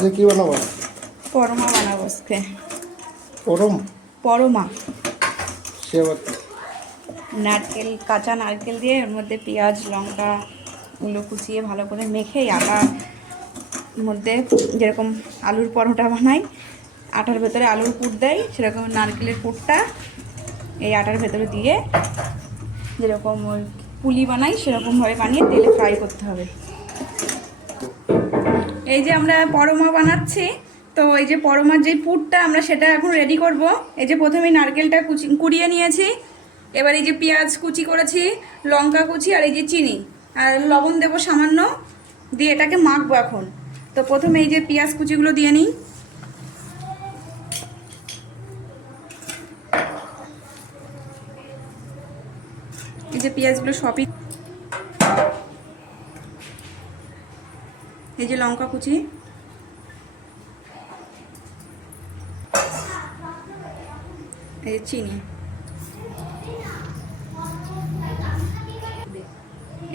আজকে কি বানাবো? পরমা বানাবো আজকে। পরমা সে আবার কি? নারকেল, কাঁচা নারকেল দিয়ে ওর মধ্যে পেঁয়াজ লঙ্কা গুলো কুচিয়ে ভালো করে মেখে আটার মধ্যে যেরকম আলুর পরোটা বানাই, আটার ভেতরে আলুর পুর দেয়, সেরকম নারকেলের পুরটা এই আটার ভেতরে দিয়ে যেরকম ওই পুলি বানাই সেরকমভাবে বানিয়ে তেলে ফ্রাই করতে হবে। এই যে আমরা পরমা বানাচ্ছি, তো এই যে পরমার যে পুরটা আমরা সেটা এখন রেডি করব। এই যে প্রথমে নারকেলটা কুড়িয়ে নিয়েছি, এবার এই যে পেঁয়াজ কুচি করেছি, লঙ্কা কুচি আর এই যে চিনি আর লবণ দেবো সামান্য, দিয়ে এটাকে মাখবো এখন। তো প্রথমে এই যে পেঁয়াজ কুচিগুলো দিয়ে নিই। এই যে পেঁয়াজগুলো সবই, এই যে লঙ্কা কুচি, এই যে চিনি,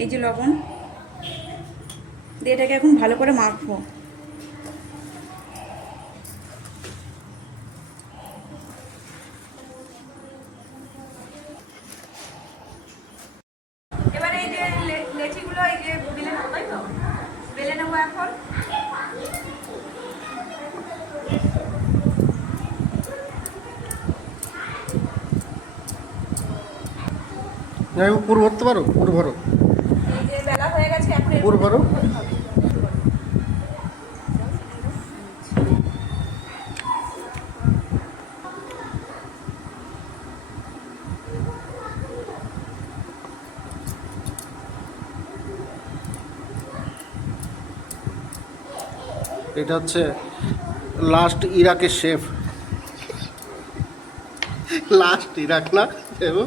এই যে লবণ দিয়ে এটাকে এখন ভালো করে মাখবো। এবার এই যে লেচিগুলো এই যে বেলে নেবো, তাই তো বেলে নেবো এখন। পুর ভরতে পারো? পুর ভরো। এই যে বেলা হয়ে গেছে, এখন পুর ভরো। এটা হচ্ছে লাস্ট ইরাকের শেফ। লাস্ট ইরাক না এবং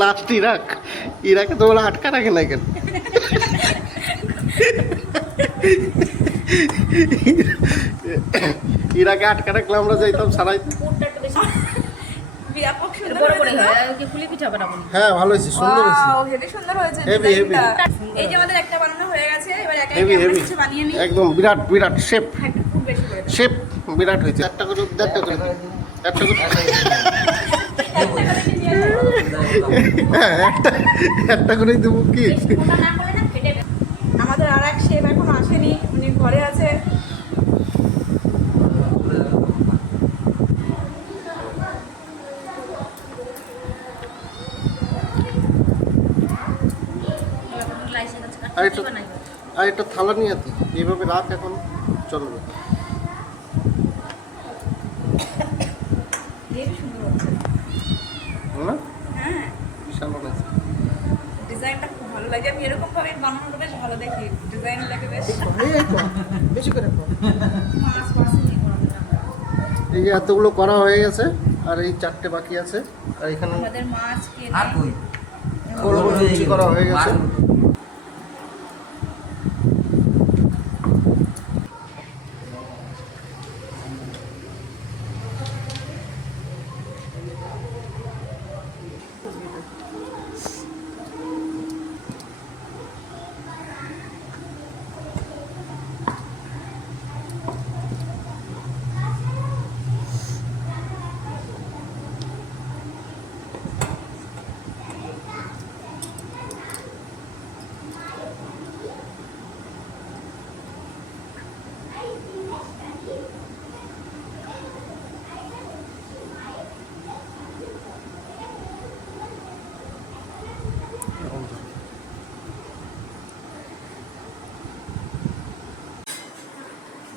লাস্ট ইরাকে তো বলে আটকা রাখে না কেন? ইরাকে আটকা রাখলে আমরা যাইতাম সারাইতে। হ্যাঁ ভালো হয়েছে, সুন্দর হয়েছে। Heavy heavy. এই যে আমাদের একটা বানানো হয়ে গেছে, এবার একা হেভি একা আমরা হেভি কিছু বানিয়ে নিই। একদম বিরাট বিরাট শেফ। খুব বেশি করে দাও। শেফ বিরাট হয়েছে। একটা করে দেড়টা করে দিই। একটা করে হ্যাঁ একটা করেই দেবো কি? আমাদের আর এক শেফ এখন আসেনি, উনি ঘরে আছে। আর একটা থালা নিয়ে আতি, এইভাবে রাখ, এখন চলবে। না হ্যাঁ, বিশাল আছে। ডিজাইনটা খুব ভালো লাগে। আমি এরকম ভাবে বানানোটা বেশ ভালো দেখি, ডিজাইন লাগে বেশ। বেশি করে মাছ মাছ নিয়ে করা যায়। এই যে এতগুলো করা হয়ে গেছে, আর এই চারটে বাকি আছে। আর এখানে আমাদের মাছ আর কই গোল গোল লুচি করা হয়ে গেছে।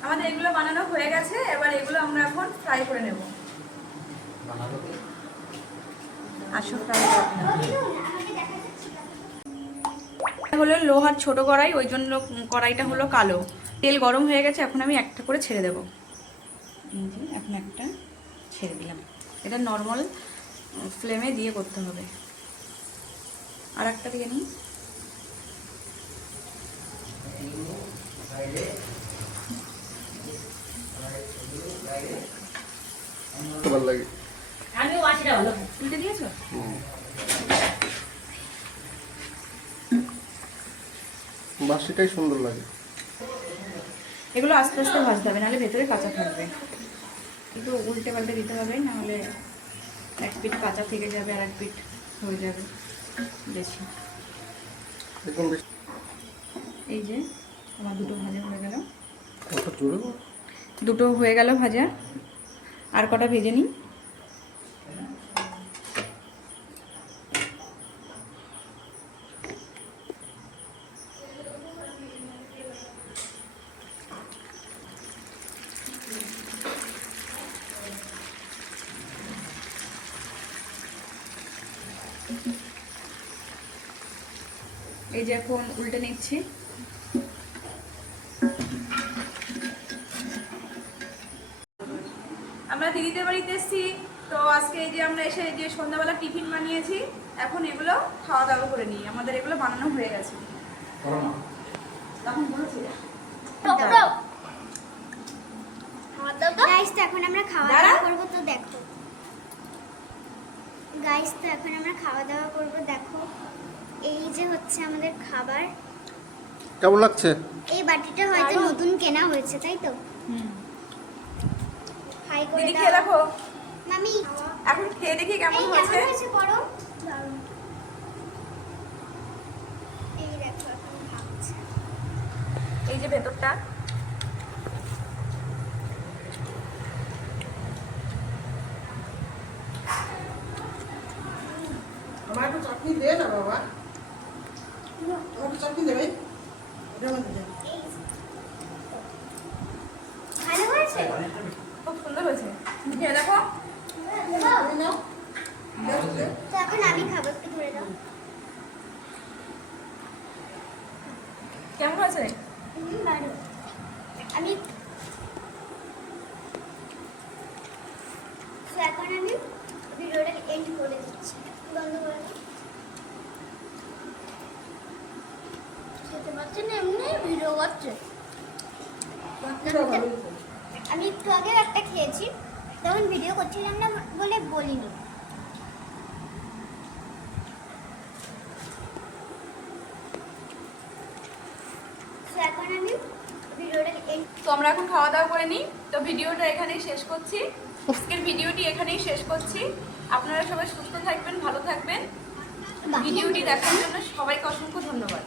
আমাদের এগুলো বানানো হয়ে গেছে, এবার এগুলো আমরা এখন ফ্রাই করে নেব। আসো ফ্রাই হলো লোহার ছোট কড়াই, ওই জন্য কড়াইটা হলো কালো। তেল গরম হয়ে গেছে, এখন আমি একটা করে ছেড়ে দেব। এই যে এখন একটা ছেড়ে দিলাম। এটা নর্মাল ফ্লেমে দিয়ে করতে হবে। আর একটা দিয়ে নিই। ভালো লাগে। উল্টে দিয়েছো? বাসিটাই সুন্দর লাগে। এগুলো আস্তে আস্তে ভাজতে হবে, নাহলে ভেতরে কাঁচা থাকবে। একটু উল্টে পাল্টে দিতে হবে, নাহলে এক পিঠ কাঁচা থেকে যাবে আর এক পিঠ হয়ে যাবে বেশি। একদম বেশি। এই যে আমার দুটো ভাজা হয়ে গেল, কত জোরে? দুটো হয়ে গেল ভাজা, আর কটা ভেজে নিই। এই যে এখন উল্টে নিচ্ছি। আমরা দিদিদের বাড়িতে এসেছি, তো আজকে এই যে আমরা এসে যে সন্ধ্যাবেলা টিফিন বানিয়েছি, এখন এগুলো খাওয়া দাওয়া করে নিই। আমাদের এগুলো বানানো হয়ে গেছে। তখন বলেছি গাইস, তো এখন আমরা খাওয়া দাওয়া করবো, তো দেখো গাইস, তো এখন আমরা খাওয়া দাওয়া করবো। দেখো এই যে হচ্ছে আমাদের খাবার। কেমন লাগছে? এই বাটিটা হয়তো নতুন কেনা হয়েছে, তাই তো? হাই করে দিদি দাও। খেয়ে দেখো, মামি এখন খেয়ে দেখি কেমন হয়েছে। পড়ো। এই দেখো এখন খাচ্ছে। এই যে ভেতরটা, আমার একটু চাটনি দে না বাবা, আমার একটু চাটনি দেবে, ওটার মধ্যে দে। ভালো হয়েছে? খুব সুন্দর হয়েছে। খেয়ে দেখো। তুমি নাও। তো এখন আমি খাবো, একটু ধরে দাও। কেমন হয়েছে? ভালো। আমি তো এখন আমি ভিডিওটা এন্ড করে দিচ্ছি। বন্ধ করে দাও। খেতে পারছেন না, এমনি ভিডিও করছে। চাটনিটাও ভালো হয়েছে। আমি একটু আগে একটা খেয়েছি, তখন ভিডিও করছিলাম না বলে বলিনি। তো এখন আমি ভিডিওটা এন্ড। তো আমরা এখন খাওয়া দাওয়া করে নিই। তো ভিডিওটা এখানেই শেষ করছি, আজকের ভিডিওটি এখানেই শেষ করছি। আপনারা সবাই সুস্থ থাকবেন, ভালো থাকবেন। ভিডিওটি দেখার জন্য সবাইকে অসংখ্য ধন্যবাদ।